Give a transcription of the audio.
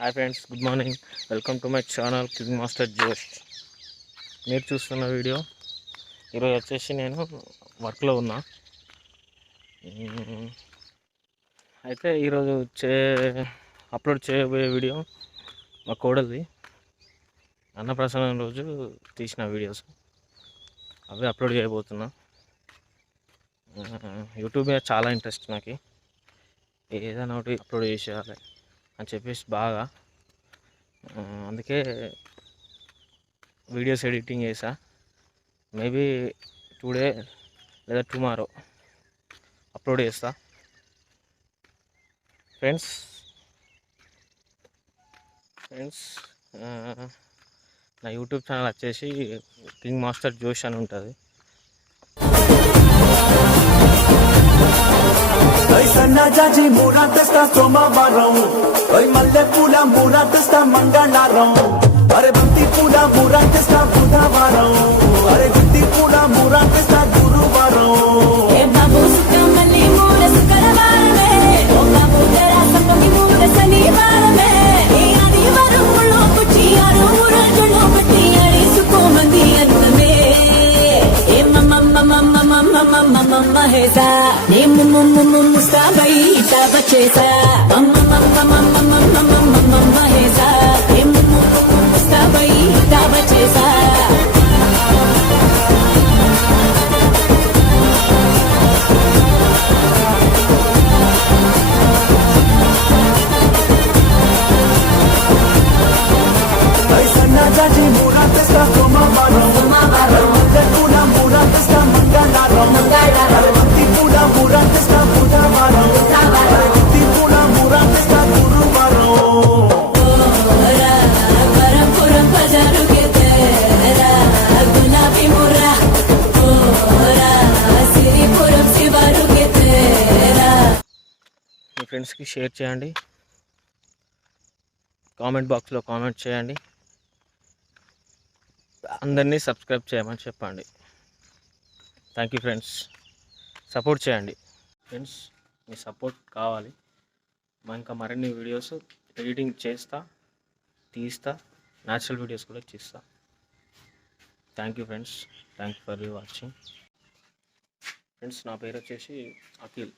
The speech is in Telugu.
Hi friends, good morning. Welcome to my channel king master జోష్. మీరు చూస్తున్న వీడియో ఈరోజు వచ్చేసి నేను వర్క్లో ఉన్నా. అయితే ఈరోజు అప్లోడ్ చేయబోయే వీడియో మా కోడలిది అన్నప్రసన్నం రోజు తీసిన వీడియోస్ అవి అప్లోడ్ చేయబోతున్నా. యూట్యూబ్ మీద చాలా ఇంట్రెస్ట్ నాకు, ఏదైనా ఒకటి అప్లోడ్ చేసేయాలి అని చెప్పేసి బాగా, అందుకే వీడియోస్ ఎడిటింగ్ చేసా. మేబీ టుడే లేదా టుమారో అప్లోడ్ చేస్తా. ఫ్రెండ్స్ నా యూట్యూబ్ ఛానల్ వచ్చేసి కింగ్ మాస్టర్ జోష్ అని ఉంటుంది. సన్నజాజి మూరా తెస్తా సోమవారం, మల్లె పూల మూరా తెస్తా మంగళవారం, అరే బంతి పూల మూరా తెస్తా బుధవారం, అరే గుత్తి పూల మూరా తెస్తా గురువారం. సన్నజాజి మూరా తెస్తా సోమవారం, మల్లె పూల మూరా తెస్తా మంగళవారం, అరే బంతి పూల మూరా తెస్తా బుధవారం, అరే గుత్తి పూల మూరా తెస్తా గురువారం. మీ ఫ్రెండ్స్కి షేర్ చేయండి, కామెంట్ బాక్స్లో కామెంట్ చేయండి, అందరినీ సబ్స్క్రైబ్ చేయమని చెప్పండి. థ్యాంక్ యూ ఫ్రెండ్స్, సపోర్ట్ చేయండి. ఫ్రెండ్స్, మీ సపోర్ట్ కావాలి. ఇంకా మరిన్ని వీడియోస్ ఎడిటింగ్ చేస్తా, తీస్తా, న్యాచురల్ వీడియోస్ కూడా తీస్తా. Thank you friends, thank you for watching. Friends, నా పేరు వచ్చేసి అఖిల్.